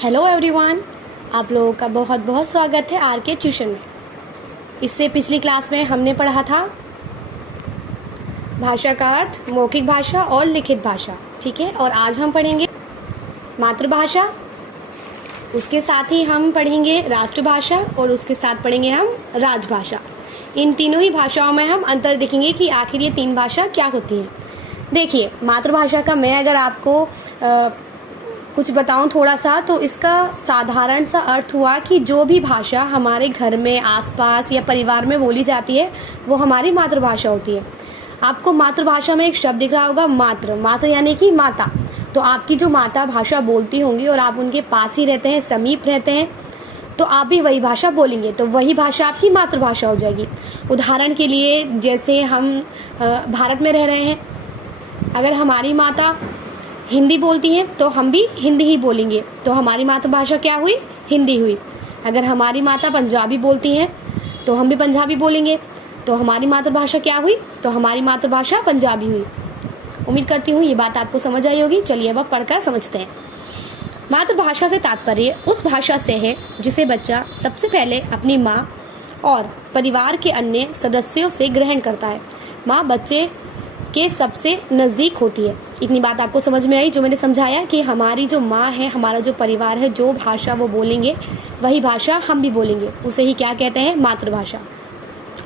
Hello everyone, आप लोगों का बहुत बहुत स्वागत है आर के ट्यूशन में। इससे पिछली क्लास में हमने पढ़ा था भाषा का अर्थ, मौखिक भाषा और लिखित भाषा, ठीक है। और आज हम पढ़ेंगे मातृभाषा, उसके साथ ही हम पढ़ेंगे राष्ट्रभाषा और उसके साथ पढ़ेंगे हम राजभाषा। इन तीनों ही भाषाओं में हम अंतर देखेंगे कि आखिर ये तीन भाषा क्या होती हैं। देखिए, मातृभाषा का मैं अगर आपको कुछ बताऊं थोड़ा सा, तो इसका साधारण सा अर्थ हुआ कि जो भी भाषा हमारे घर में, आसपास या परिवार में बोली जाती है वो हमारी मातृभाषा होती है। आपको मातृभाषा में एक शब्द दिख रहा होगा, मातृ। मातृ यानी कि माता। तो आपकी जो माता भाषा बोलती होंगी और आप उनके पास ही रहते हैं, समीप रहते हैं, तो आप भी वही भाषा बोलेंगे, तो वही भाषा आपकी मातृभाषा हो जाएगी। उदाहरण के लिए, जैसे हम भारत में रह रहे हैं, अगर हमारी माता हिंदी बोलती हैं तो हम भी हिंदी ही बोलेंगे, तो हमारी मातृभाषा क्या हुई? हिंदी हुई। अगर हमारी माता पंजाबी बोलती हैं तो हम भी पंजाबी बोलेंगे, तो हमारी मातृभाषा क्या हुई? तो हमारी मातृभाषा पंजाबी हुई। उम्मीद करती हूँ ये बात आपको समझ आई होगी। चलिए अब पढ़कर समझते हैं। मातृभाषा से तात्पर्य उस भाषा से है जिसे बच्चा सबसे पहले अपनी माँ और परिवार के अन्य सदस्यों से ग्रहण करता है। माँ बच्चे के सबसे नज़दीक होती है। इतनी बात आपको समझ में आई जो मैंने समझाया कि हमारी जो माँ है, हमारा जो परिवार है, जो भाषा वो बोलेंगे वही भाषा हम भी बोलेंगे, उसे ही क्या कहते हैं? मातृभाषा।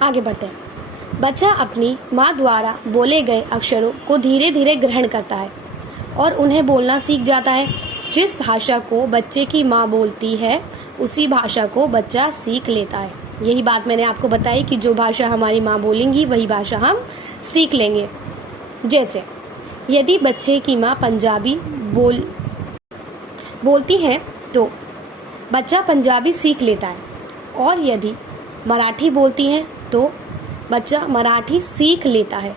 आगे बढ़ते हैं। बच्चा अपनी माँ द्वारा बोले गए अक्षरों को धीरे धीरे ग्रहण करता है और उन्हें बोलना सीख जाता है। जिस भाषा को बच्चे की माँ बोलती है उसी भाषा को बच्चा सीख लेता है। यही बात मैंने आपको बताई कि जो भाषा हमारी माँ बोलेंगी वही भाषा हम सीख लेंगे। जैसे यदि बच्चे की माँ पंजाबी बोलती है तो बच्चा पंजाबी सीख लेता है, और यदि मराठी बोलती हैं तो बच्चा मराठी सीख लेता है।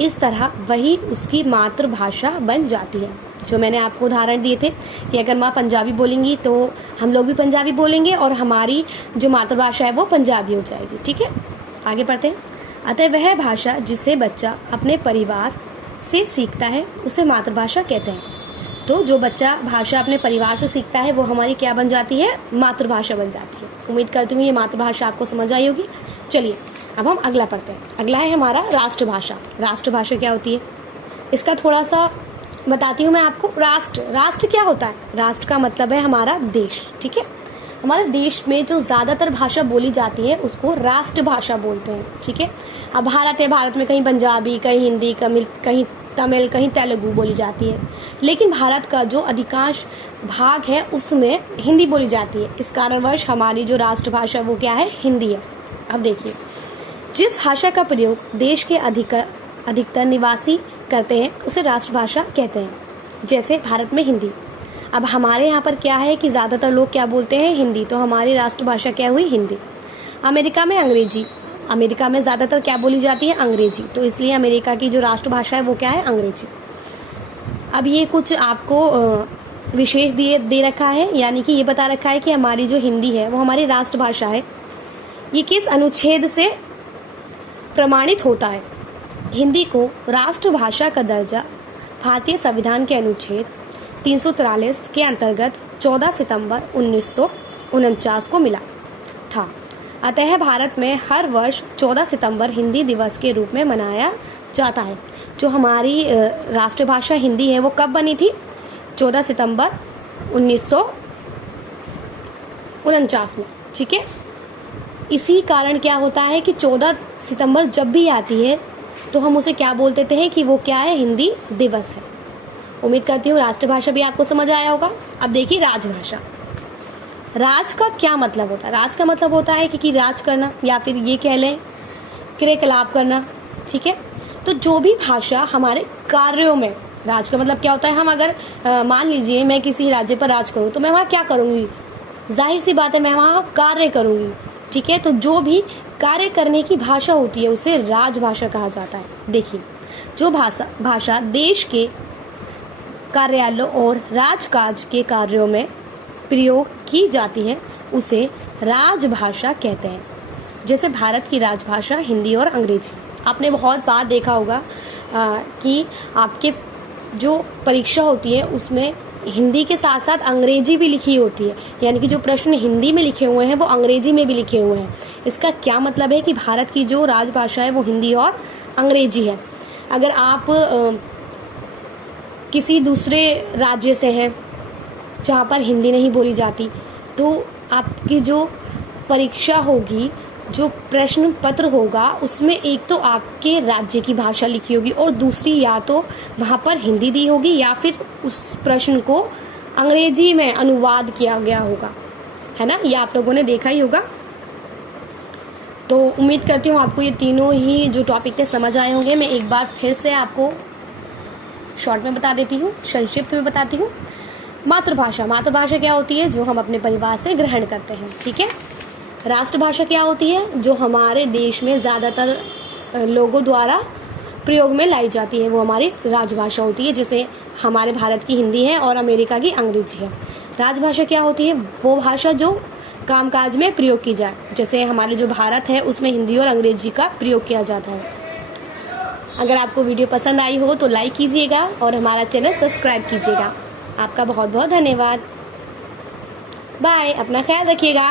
इस तरह वही उसकी मातृभाषा बन जाती है। जो मैंने आपको उदाहरण दिए थे कि अगर माँ पंजाबी बोलेंगी तो हम लोग भी पंजाबी बोलेंगे और हमारी जो मातृभाषा है वो पंजाबी हो जाएगी, ठीक है। आगे पढ़ते हैं। अतः वह भाषा जिसे बच्चा अपने परिवार से सीखता है उसे मातृभाषा कहते हैं। तो जो बच्चा भाषा अपने परिवार से सीखता है वो हमारी क्या बन जाती है? मातृभाषा बन जाती है। उम्मीद करती हूँ ये मातृभाषा आपको समझ आई होगी। चलिए अब हम अगला पढ़ते हैं। अगला है हमारा राष्ट्रभाषा। राष्ट्रभाषा क्या होती है इसका थोड़ा सा बताती हूँ मैं आपको। राष्ट्र क्या होता है? राष्ट्र का मतलब है हमारा देश, ठीक है। हमारे देश में जो ज़्यादातर भाषा बोली जाती है उसको राष्ट्रभाषा बोलते हैं, ठीक है। अब भारत है, भारत में कहीं पंजाबी, कहीं हिंदी, कहीं तमिल, कहीं तेलुगु बोली जाती है, लेकिन भारत का जो अधिकांश भाग है उसमें हिंदी बोली जाती है। इस कारणवश हमारी जो राष्ट्रभाषा वो क्या है? हिंदी है। अब देखिए, जिस भाषा का प्रयोग देश के अधिकतर निवासी करते हैं उसे राष्ट्रभाषा कहते हैं। जैसे भारत में हिंदी। अब हमारे यहाँ पर क्या है कि ज़्यादातर लोग क्या बोलते हैं? हिंदी, तो हमारी राष्ट्रभाषा क्या हुई? हिंदी। अमेरिका में अंग्रेजी। अमेरिका में ज़्यादातर क्या बोली जाती है? अंग्रेजी, तो इसलिए अमेरिका की जो राष्ट्रभाषा है वो क्या है? अंग्रेजी। अब ये कुछ आपको विशेष दे रखा है, यानी कि ये बता रखा है कि हमारी जो हिंदी है वो हमारी राष्ट्रभाषा है। ये किस अनुच्छेद से प्रमाणित होता है? हिंदी को राष्ट्रभाषा का दर्जा भारतीय संविधान के अनुच्छेद 343 के अंतर्गत 14 सितंबर 1949 को मिला था। अतः भारत में हर वर्ष 14 सितंबर हिंदी दिवस के रूप में मनाया जाता है। जो हमारी राष्ट्रभाषा हिंदी है वो कब बनी थी? 14 सितंबर 1949 में, ठीक है। इसी कारण क्या होता है कि 14 सितंबर जब भी आती है तो हम उसे क्या बोल देते हैं कि वो क्या है? हिंदी दिवस है। उम्मीद करती हूँ राष्ट्रभाषा भी आपको समझ आया होगा। अब देखिए राजभाषा। राज का क्या मतलब होता है? राज का मतलब होता है कि राज करना, या फिर ये कह लें क्रियाकलाप करना, ठीक है। तो जो भी भाषा हमारे कार्यों में, राज का मतलब क्या होता है? हम अगर मान लीजिए मैं किसी राज्य पर राज करूँ तो मैं वहाँ क्या करूँगी? जाहिर सी बात है मैं वहाँ कार्य करूँगी, ठीक है। तो जो भी कार्य करने की भाषा होती है उसे राजभाषा कहा जाता है। देखिए, जो भाषा देश के कार्यालयों और राजकाज के कार्यों में प्रयोग की जाती है उसे राजभाषा कहते हैं। जैसे भारत की राजभाषा हिंदी और अंग्रेजी। आपने बहुत बार देखा होगा कि आपके जो परीक्षा होती है उसमें हिंदी के साथ साथ अंग्रेजी भी लिखी होती है, यानी कि जो प्रश्न हिंदी में लिखे हुए हैं वो अंग्रेजी में भी लिखे हुए हैं। इसका क्या मतलब है कि भारत की जो राजभाषा है वो हिंदी और अंग्रेजी है। अगर आप किसी दूसरे राज्य से हैं जहाँ पर हिंदी नहीं बोली जाती, तो आपकी जो परीक्षा होगी, जो प्रश्न पत्र होगा, उसमें एक तो आपके राज्य की भाषा लिखी होगी और दूसरी या तो वहाँ पर हिंदी दी होगी या फिर उस प्रश्न को अंग्रेजी में अनुवाद किया गया होगा, है ना। ये आप लोगों ने देखा ही होगा। तो उम्मीद करती हूँ आपको ये तीनों ही जो टॉपिक थे समझ आए होंगे। मैं एक बार फिर से आपको शॉर्ट में बता देती हूँ, संक्षिप्त में बताती हूँ। मातृभाषा, मातृभाषा क्या होती है? जो हम अपने परिवार से ग्रहण करते हैं, ठीक है। राष्ट्रभाषा क्या होती है? जो हमारे देश में ज़्यादातर लोगों द्वारा प्रयोग में लाई जाती है, वो हमारी राजभाषा होती है, जैसे हमारे भारत की हिंदी है और अमेरिका की अंग्रेजी है। राजभाषा क्या होती है? वो भाषा जो कामकाज में प्रयोग की जाए, जैसे हमारे जो भारत है उसमें हिंदी और अंग्रेजी का प्रयोग किया जाता है। अगर आपको वीडियो पसंद आई हो तो लाइक कीजिएगा और हमारा चैनल सब्सक्राइब कीजिएगा। आपका बहुत बहुत धन्यवाद। बाय, अपना ख्याल रखिएगा।